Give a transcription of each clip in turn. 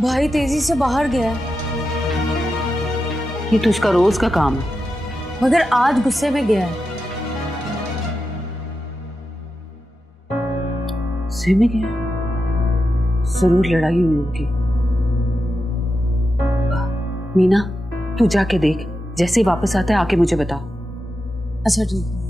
भाई तेजी से बाहर गया है, ये तो उसका रोज का काम है। मगर आज गुस्से में गया है। गुस्से में गया, जरूर लड़ाई हुई होगी। मीना, तू जाके देख, जैसे ही वापस आता है आके मुझे बता। अच्छा ठीक है।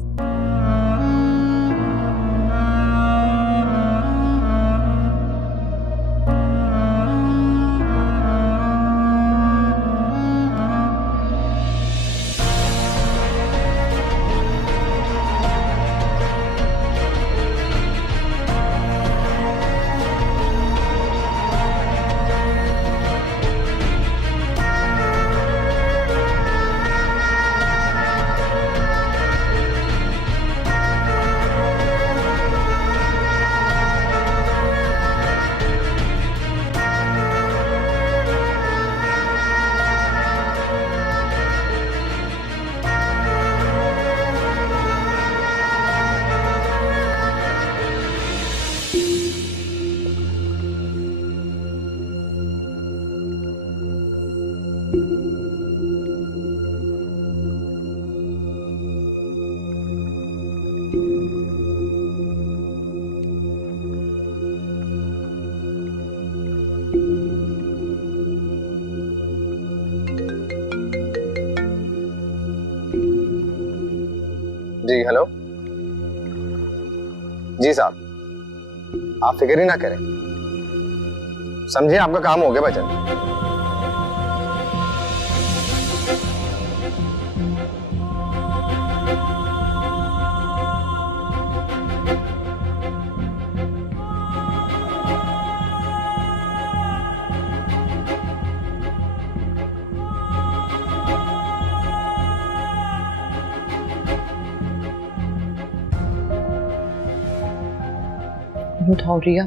जी हेलो। जी साहब, आप फिक्र ही ना करें, समझिए आपका काम हो गया बचन। उठाओ रिया।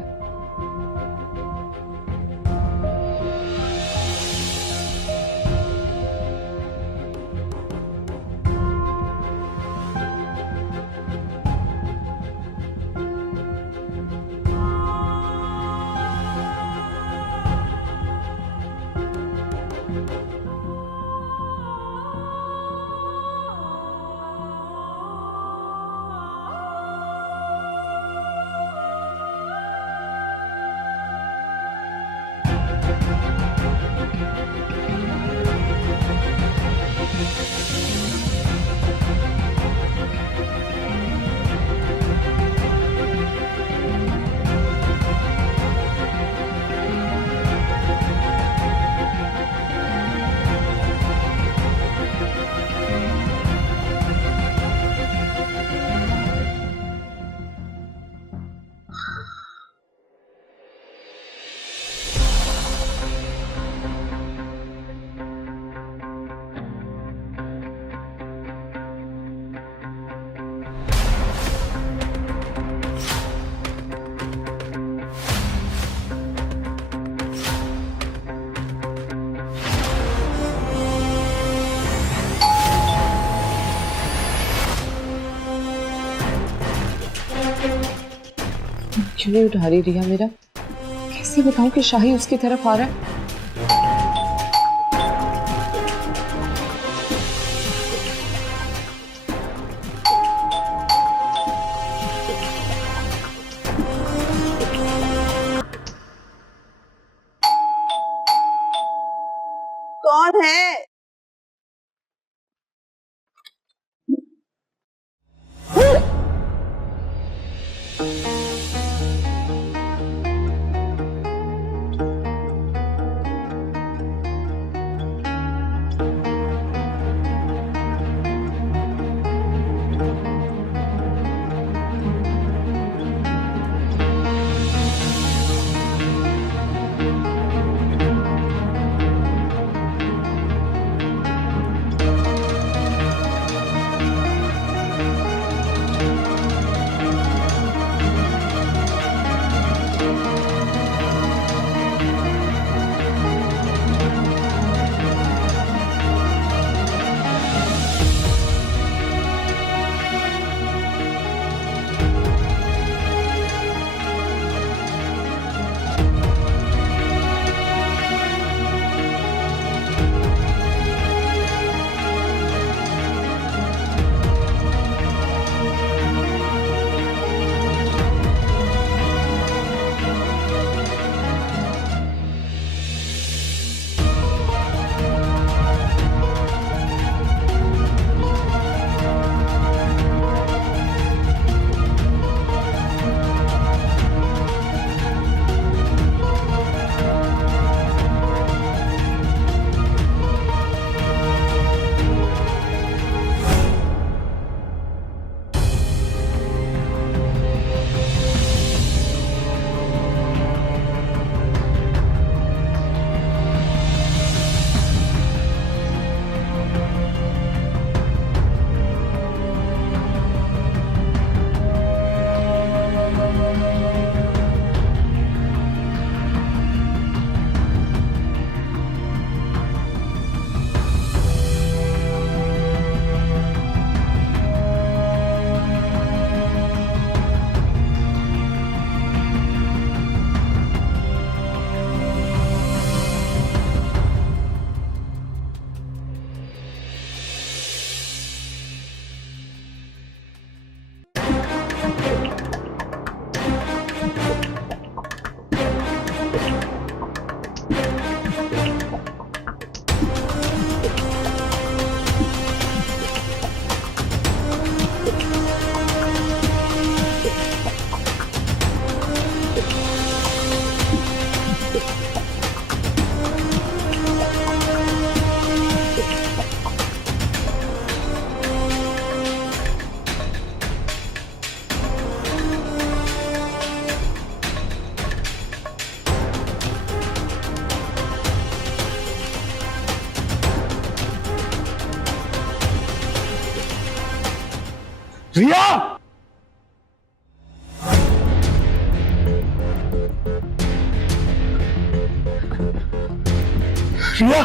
क्यों नहीं उठा रही रिया मेरा? कैसे बताऊं कि शाही उसकी तरफ आ रहा है? कौन है? रिया! रिया!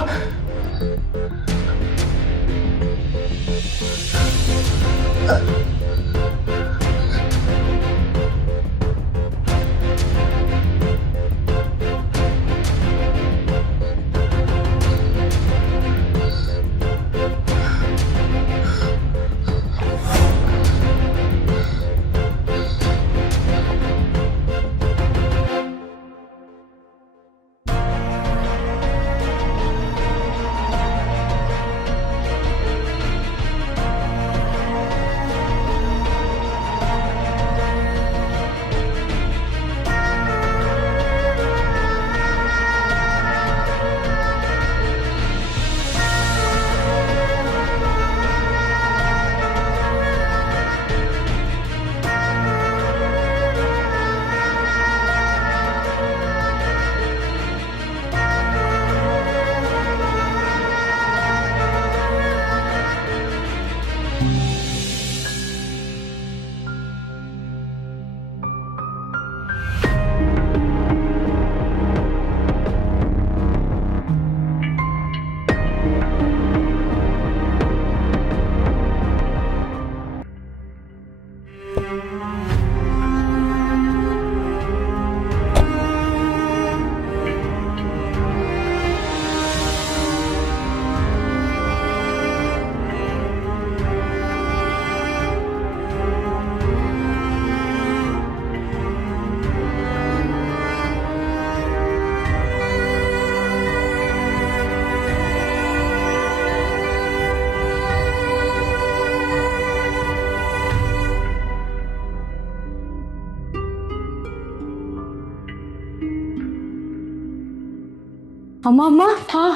अम्मा अम्मा, हाँ।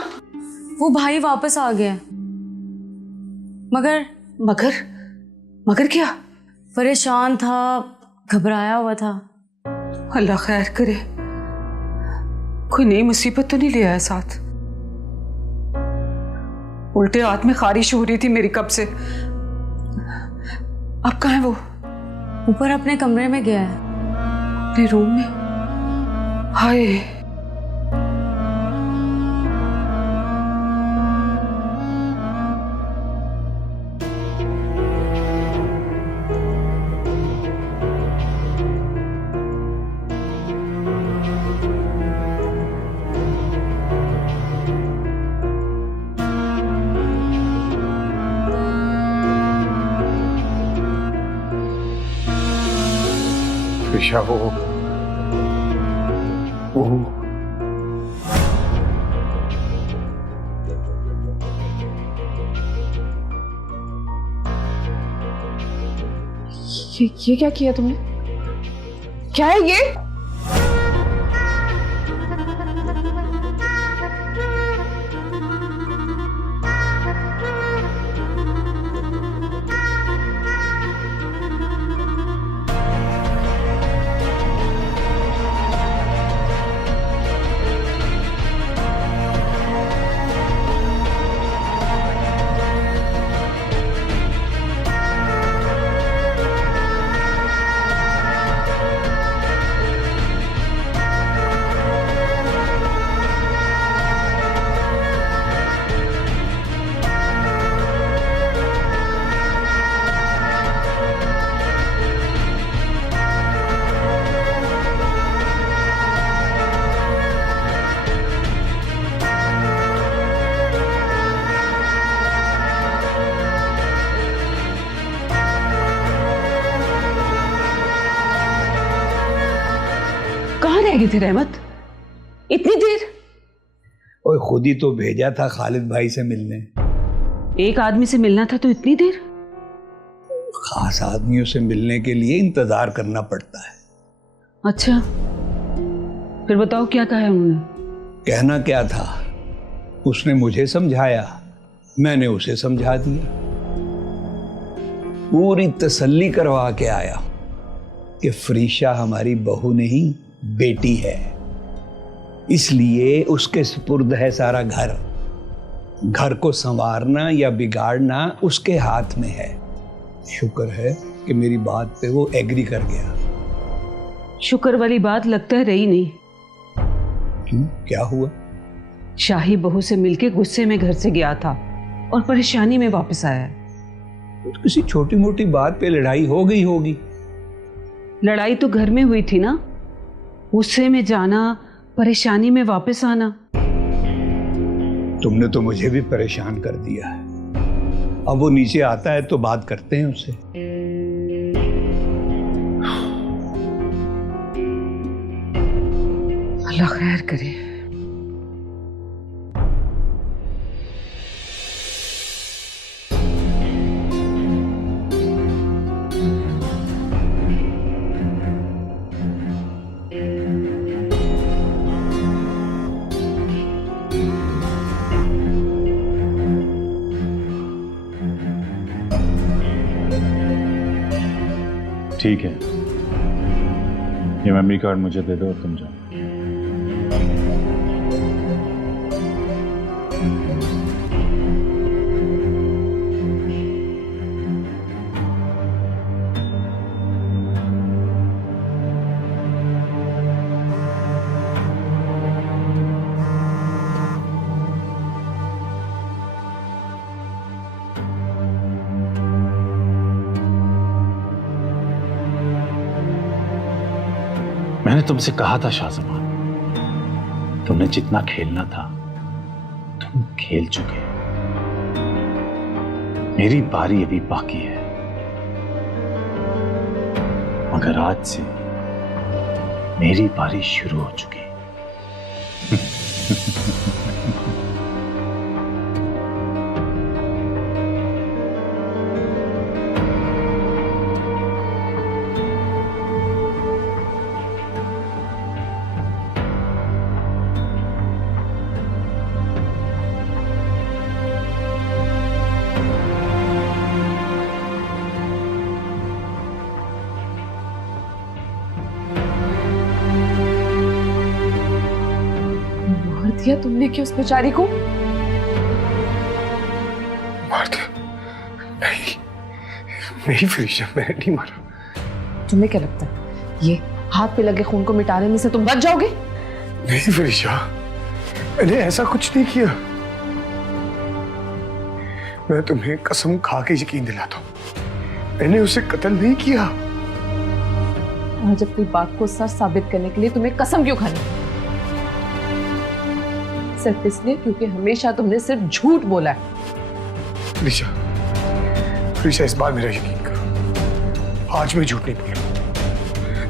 वो भाई वापस आ गया। मगर मगर मगर क्या? परेशान था, घबराया हुआ था। अल्लाह खैर करे, कोई नई मुसीबत तो नहीं ले आया साथ? उल्टे हाथ में खारिश हो रही थी मेरी कब से। अब कहाँ है वो? ऊपर अपने कमरे में गया है। अपने रूम में? हाय, ऋषा, वो ये क्या किया तुमने? क्या है ये? कहाँ रह गए थे रहमत इतनी देर? और खुद ही तो भेजा था खालिद भाई से मिलने। एक आदमी से मिलना था तो इतनी देर? खास आदमियों से मिलने के लिए इंतजार करना पड़ता है। अच्छा, फिर बताओ क्या कहा है उन्होंने? कहना क्या था, उसने मुझे समझाया, मैंने उसे समझा दिया। पूरी तसल्ली करवा के आया कि फरीशा हमारी बहू नहीं बेटी है, इसलिए उसके सुपुर्द है सारा घर। घर को संवारना या बिगाड़ना उसके हाथ में है। शुक्र है कि मेरी बात पे वो एग्री कर गया। शुक्र वाली बात लगता है रही नहीं। क्यों, क्या हुआ? शाही बहू से मिलके गुस्से में घर से गया था और परेशानी में वापस आया है। तो किसी छोटी मोटी बात पे लड़ाई हो गई होगी। लड़ाई तो घर में हुई थी ना, गुस्से में जाना, परेशानी में वापस आना। तुमने तो मुझे भी परेशान कर दिया है। अब वो नीचे आता है तो बात करते हैं उससे। अल्लाह खैर करे। ठीक है, ये मेमोरी कार्ड मुझे दे दो और तुम जाओ। मैंने तुमसे कहा था शाहजमान, तुमने जितना खेलना था तुम खेल चुके। मेरी बारी अभी बाकी है, मगर आज से मेरी बारी शुरू हो चुकी। दिया तुमने क्या उस बेचारी को? मार दिया? नहीं फरीशा, मैंने नहीं मारा। तुम्हें क्या लगता है ये हाथ पे लगे खून को मिटाने में से तुम बच जाओगे? नहीं फरीशा, मैंने ऐसा कुछ नहीं किया। मैं तुम्हें कसम खा के यकीन दिलाता हूं, मैंने उसे कत्ल नहीं किया। आज अपनी बात को सच साबित करने के लिए तुम्हें कसम क्यों खानी? सिर्फ इसलिए क्योंकि हमेशा तुमने सिर्फ झूठ बोला है। फरीशा, इस बार मेरा यकीन करो, आज मैं झूठ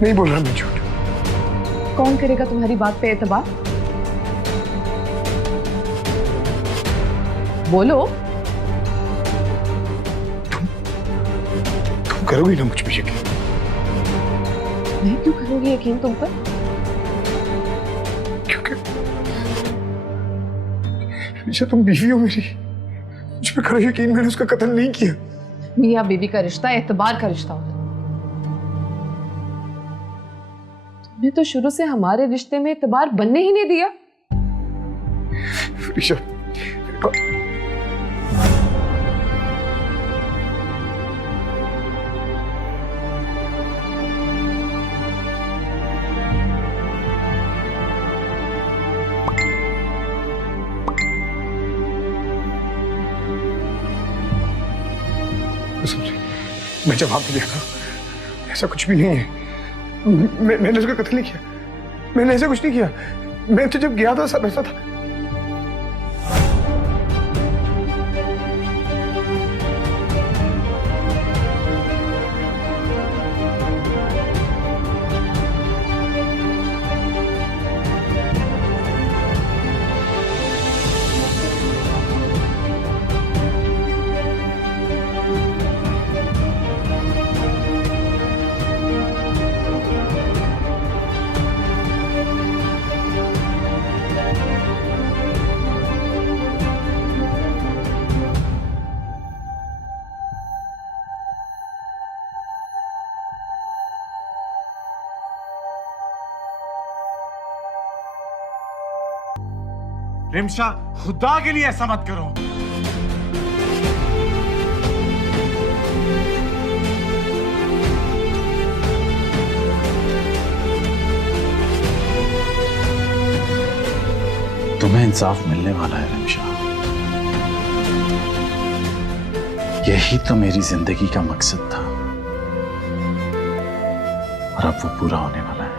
नहीं बोल रहा मैं झूठ। कौन करेगा तुम्हारी बात पे एतबार? बोलो। तुम करोगी ना मुझ पे यकीन? मैं क्यों करूंगी यकीन तुम पर? फरीशा, तुम बीवी हो मेरी, मुझ पे करो यकीन, मैंने उसका कत्ल नहीं किया। मियां बीवी का रिश्ता एतबार का रिश्ता होता है। तुमने तो शुरू से हमारे रिश्ते में एतबार बनने ही नहीं दिया। फरीशा, मैं जवाब दिया था, ऐसा कुछ भी नहीं है। मैंने उसका कत्ल नहीं किया, मैंने ऐसा कुछ नहीं किया। मैं तो जब गया था सब ऐसा था। रिमशा, खुदा के लिए ऐसा मत करो। तुम्हें इंसाफ मिलने वाला है रिमशा। यही तो मेरी जिंदगी का मकसद था और अब वो पूरा होने वाला है।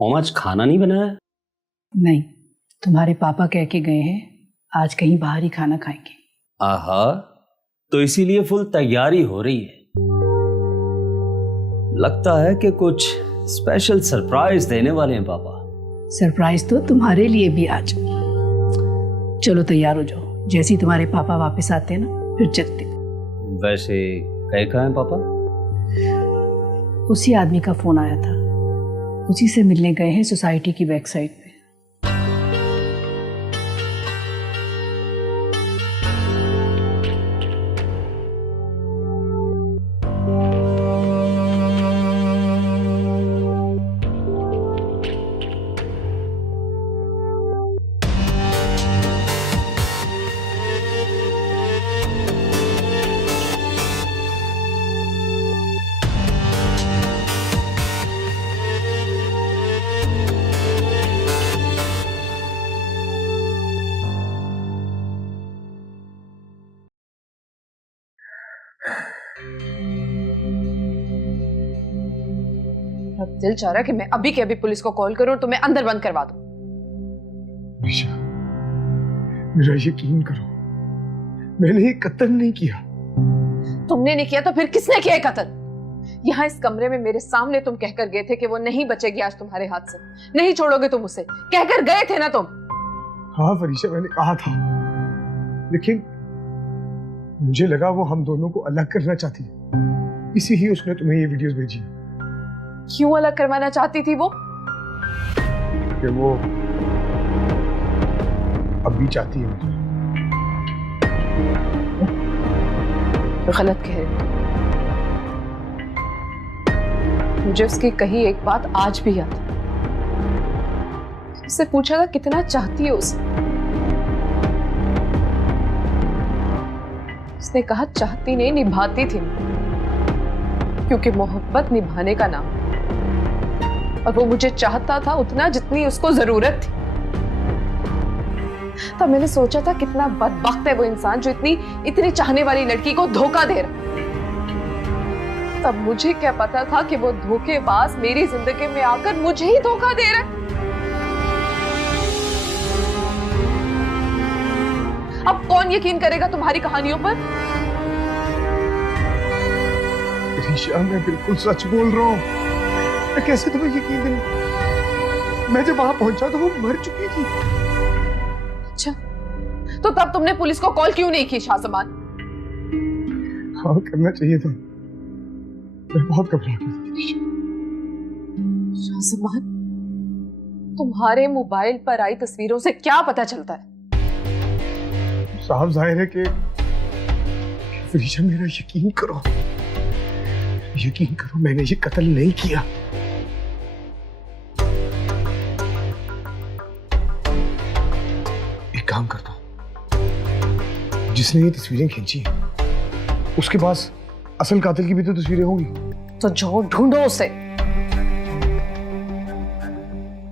ओम आज खाना नहीं बनाया? नहीं, तुम्हारे पापा कह के गए हैं आज कहीं बाहर ही खाना खाएंगे। आहा, तो इसीलिए फुल तैयारी हो रही है। लगता है कि कुछ स्पेशल सरप्राइज देने वाले हैं पापा। सरप्राइज तो तुम्हारे लिए भी आज। चलो तैयार हो जाओ, जैसे ही तुम्हारे पापा वापस आते हैं ना फिर चलते। वैसे कहाँ हैं पापा? उसी आदमी का फोन आया था, उसी से मिलने गए हैं सोसाइटी की बैक साइड पे। अब दिल चाह रहा है कि मैं अभी के अभी पुलिस को कॉल करूं और तुम्हें अंदर बंद करवा दूं। निशा, मेरा यकीन करो, मैंने ये कत्ल नहीं किया। तुमने नहीं किया तो फिर किसने किया कत्ल? यहाँ इस कमरे में मेरे सामने तुम कहकर गए थे कि वो नहीं बचेगी आज तुम्हारे हाथ से, नहीं छोड़ोगे तुम उसे, कहकर गए थे ना तुम। हाँ फरीशा, मैंने कहा था, लेकिन मुझे लगा वो हम दोनों को अलग करना चाहती है, इसीलिए उसने तुम्हें ये वीडियोस भेजी। क्यों अलग करवाना चाहती थी वो? कि वो अब भी चाहती है मुझे। गलत कह रहे हो। मुझे उसकी कही एक बात आज भी याद है। उससे पूछा था कितना चाहती है उसे। उसने कहा चाहती नहीं, निभाती थी, क्योंकि मोहब्बत निभाने का नाम, और वो मुझे चाहता था उतना जितनी उसको जरूरत थी। तब मैंने सोचा था कितना बदबख्त है वो इंसान जो इतनी चाहने वाली लड़की को धोखा दे रहा। तब मुझे क्या पता था कि वो धोखेबाज मेरी जिंदगी में आकर मुझे ही धोखा दे रहा है। अब कौन यकीन करेगा तुम्हारी कहानियों पर? ऋषा, मैं बिल्कुल सच बोल रहा हूँ। मैं कैसे तुम्हें यकीन दूं? मैं जब वहां पहुंचा तो वो मर चुकी थी। अच्छा, तो तब तुमने पुलिस को कॉल क्यों नहीं की शाहजमान? हाँ, करना चाहिए था। मैं बहुत घबरा गई थी। शाहजमान, तुम्हारे मोबाइल पर आई तस्वीरों से क्या पता चलता है? साफ जाहिर है कि फरीशा, मेरा यकीन करो, यकीन करो, मैंने ये कत्ल नहीं किया। एक काम करता हूं, जिसने ये तस्वीरें खींची उसके पास असल कातिल की भी तो तस्वीरें होंगी। तो जाओ ढूंढो उसे।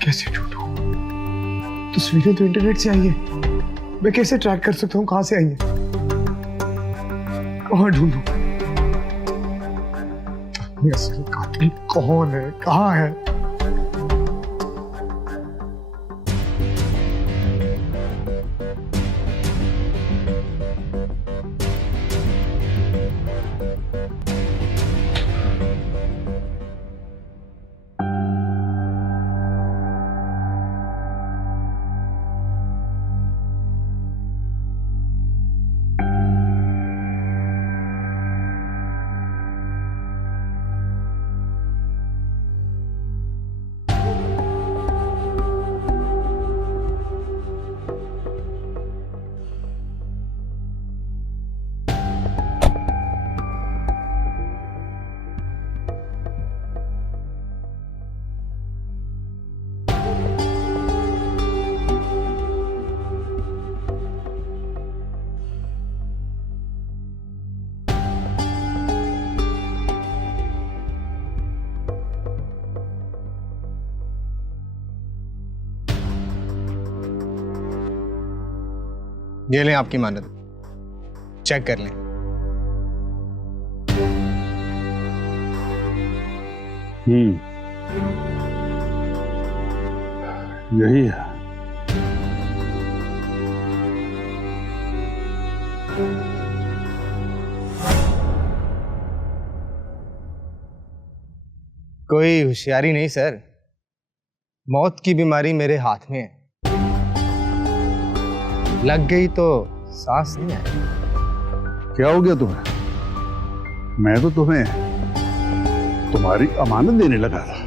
कैसे ढूंढूं? तस्वीरें तो इंटरनेट से आई है, मैं कैसे ट्रैक कर सकता हूँ कहां से आई है? कहां ढूंढूं? असल कातिल कौन है, कहां है? ये लें आपकी मानद, चेक कर लें। यही है। कोई होशियारी नहीं सर, मौत की बीमारी मेरे हाथ में है। लग गई तो सांस नहीं आएगी। क्या हो गया तुम्हें? मैं तो तुम्हें तुम्हारी अमानत देने लगा था।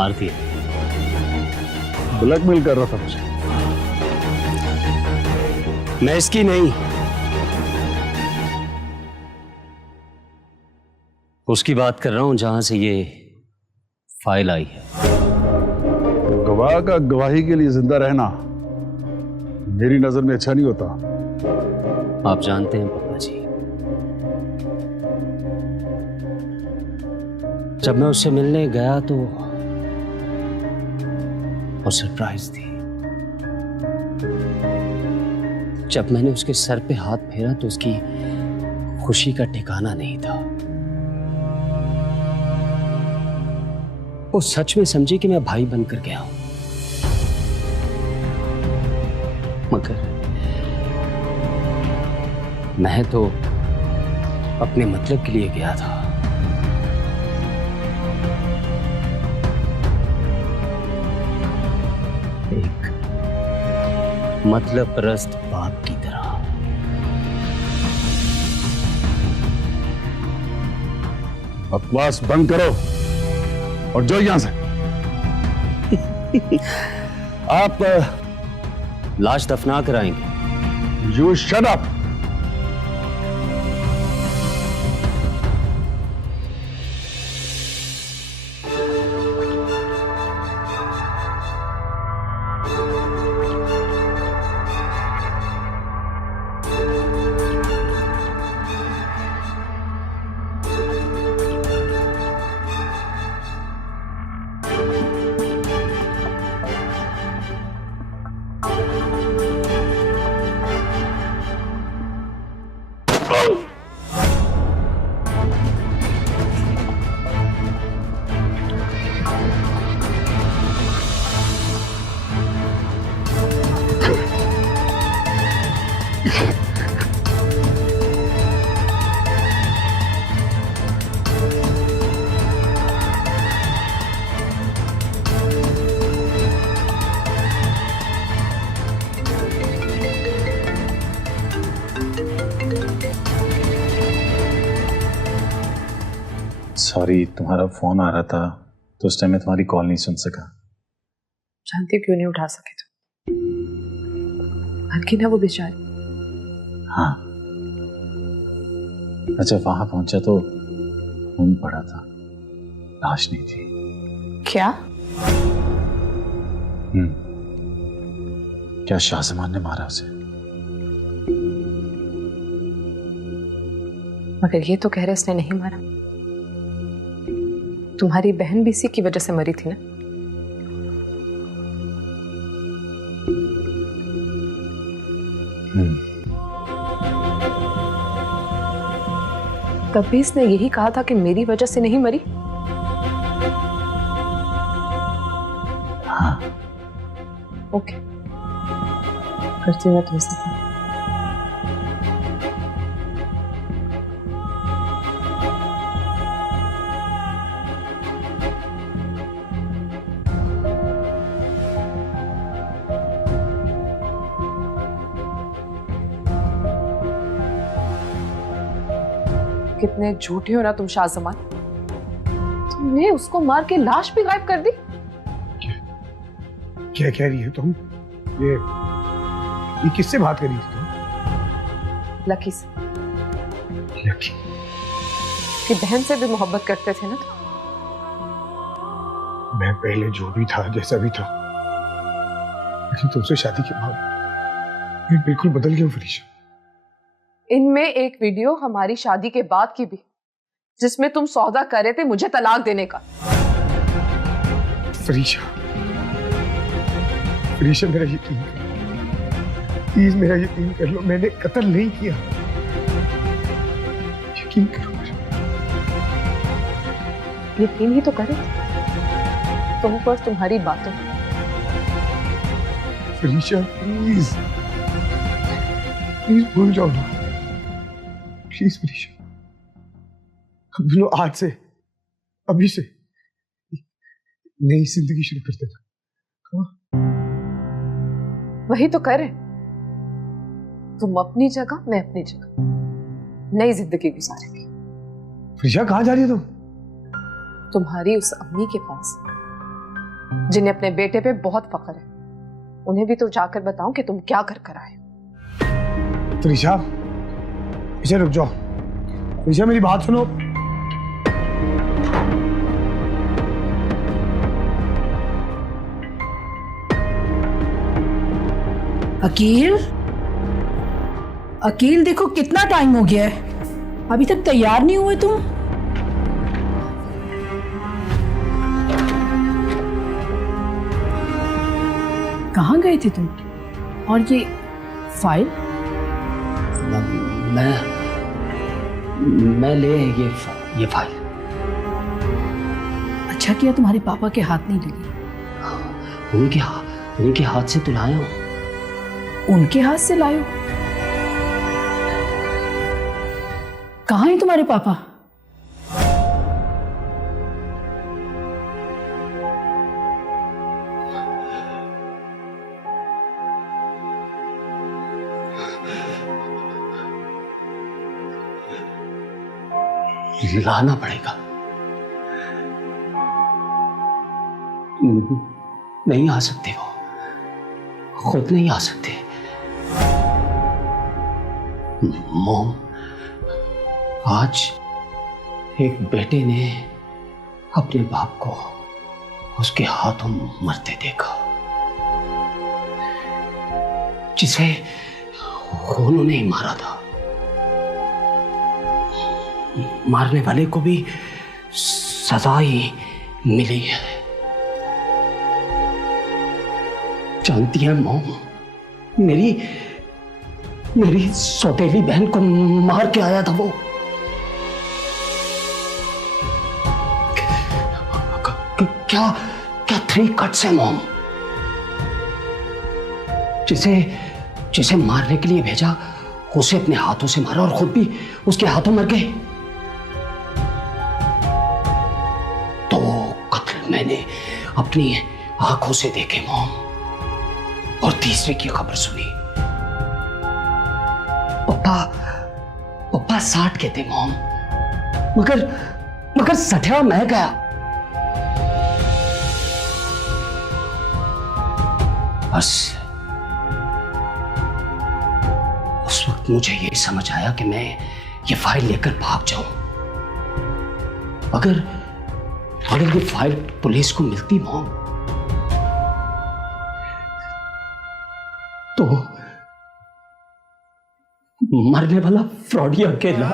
आरती ब्लैकमेल कर रहा था मुझे। मैं इसकी नहीं, उसकी बात कर रहा हूं जहां से ये फाइल आई है। गवाह का गवाही के लिए जिंदा रहना मेरी नजर में अच्छा नहीं होता। आप जानते हैं पापा जी, जब मैं उससे मिलने गया तो वो सरप्राइज थी। जब मैंने उसके सर पे हाथ फेरा तो उसकी खुशी का ठिकाना नहीं था। वो सच में समझी कि मैं भाई बनकर गया हूं, मगर मैं तो अपने मतलब के लिए गया था। एक मतलब परस्त बाप की तरह। बकवास बंद करो और जाओ यहां से। आप लाश दफना कर आएंगे। You shut up. सॉरी, तुम्हारा फोन आ रहा था तो उस टाइम मैं तुम्हारी कॉल नहीं सुन सका। जानती क्यों नहीं उठा सके तुम? हल्की ना वो बेचारी। हाँ, अच्छा वहां पहुंचा तो खून पड़ा था, लाश नहीं थी। क्या? क्या शाहजमान ने मारा उसे? मगर ये तो कह रहे इसने नहीं मारा। तुम्हारी बहन भी इसी की वजह से मरी थी ना? तब भी इसने यही कहा था कि मेरी वजह से नहीं मरी। हाँ। ओके, करती हूँ मैं तुमसे बात। कितने झूठे हो ना तुम शाहजमान। तुमने उसको मार के लाश भी गायब कर दी। क्या कह रही है तुम? ये किससे बात कर रही थी तुम? लकी से। लकी? कि बहन से भी मोहब्बत करते थे ना तुम। मैं पहले जो भी था, जैसा भी था, लेकिन तुमसे शादी के बाद मैं बिल्कुल बदल गया फरीशा। इनमें एक वीडियो हमारी शादी के बाद की भी, जिसमें तुम सौदा कर रहे थे मुझे तलाक देने का। फरीशा, फरीशा मेरा यकीन कर, प्लीज मेरा यकीन कर लो, मैंने कत्ल नहीं किया। यकीन करो मेरा। यकीन ही तो करे तुम पर तुम्हारी बातों। फरीशा प्लीज, प्लीज भूल जाओ ना, प्लीज फरीशा। हम दोनों आज से, अभी से नई जिंदगी शुरू करते थे। वही तो करे। तुम अपनी जगह, मैं अपनी जगह, नई जिंदगी गुजारेंगे। फरीशा कहाँ जा रही है तुम? तुम्हारी उस अम्मी के पास जिन्हें अपने बेटे पे बहुत फख्र है, उन्हें भी तो जाकर बताऊं कि तुम क्या कर कर आए। फरीशा, फरीशा रुक जाओ। फरीशा मेरी बात सुनो। अकील, अकील देखो कितना टाइम हो गया है, अभी तक तैयार नहीं हुए तुम। कहाँ गए थे तुम? और ये फाइल? मैं ले ये फाइल। अच्छा किया तुम्हारे पापा के हाथ नहीं लगी। उनके हाथ से तो लाया हूं। उनके हाथ से लायो? कहाँ हैं तुम्हारे पापा? लाना पड़ेगा। नहीं आ सकते, वो खुद नहीं आ सकते। मॉम, आज एक बेटे ने अपने बाप को उसके हाथों मरते देखा, जिसे उन्होंने ही मारा था। मारने वाले को भी सजा ही मिली है। जानती है मॉम, मेरी सौतेली बहन को मार के आया था वो। क्या 3 कट्स है मॉम। जिसे मारने के लिए भेजा, उसे अपने हाथों से मारा और खुद भी उसके हाथों मर गए। तो कत्ल मैंने अपनी आंखों से देखे मॉम, और तीसरे की खबर सुनी। पप्पा 60 के थे मॉम, मगर सठिया मैं गया। बस उस वक्त मुझे यही समझ आया कि मैं ये फाइल लेकर भाग जाऊं। अगर ये फाइल पुलिस को मिलती मॉम, तो मरने वाला फ्रॉडी अकेला।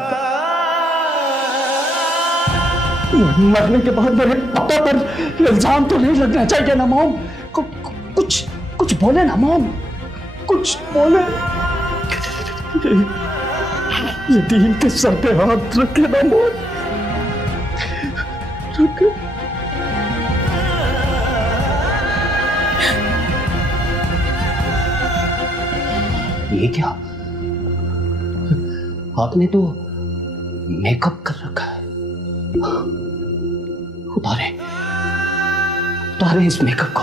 मरने के बाद मेरे पापा पर इल्जाम तो नहीं लगना चाहिए ना मॉम। कुछ बोले ना मॉम, कुछ बोले। यतीम के सर पे हाथ रखे ना मॉम, रखे। ये क्या? आपने तो मेकअप कर रखा है। उतारे इस मेकअप को।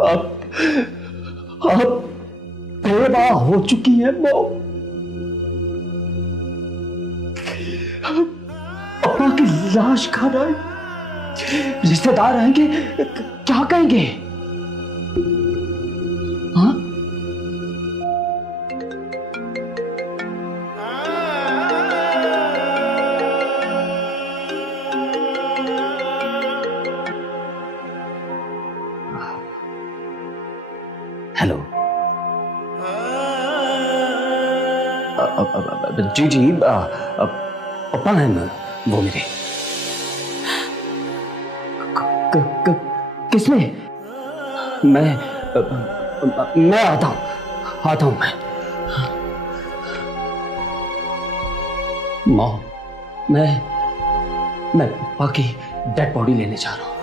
आप बेवा हो चुकी है मॉम। अपना की लाश खा रहा है, रिश्तेदार आएंगे क्या कहेंगे? हाँ? हेलो। जी जी, पापा है वो मेरे। किसने? मैं आता हूँ मैं। मॉम, मैं पापा की डेड बॉडी लेने जा रहा हूँ।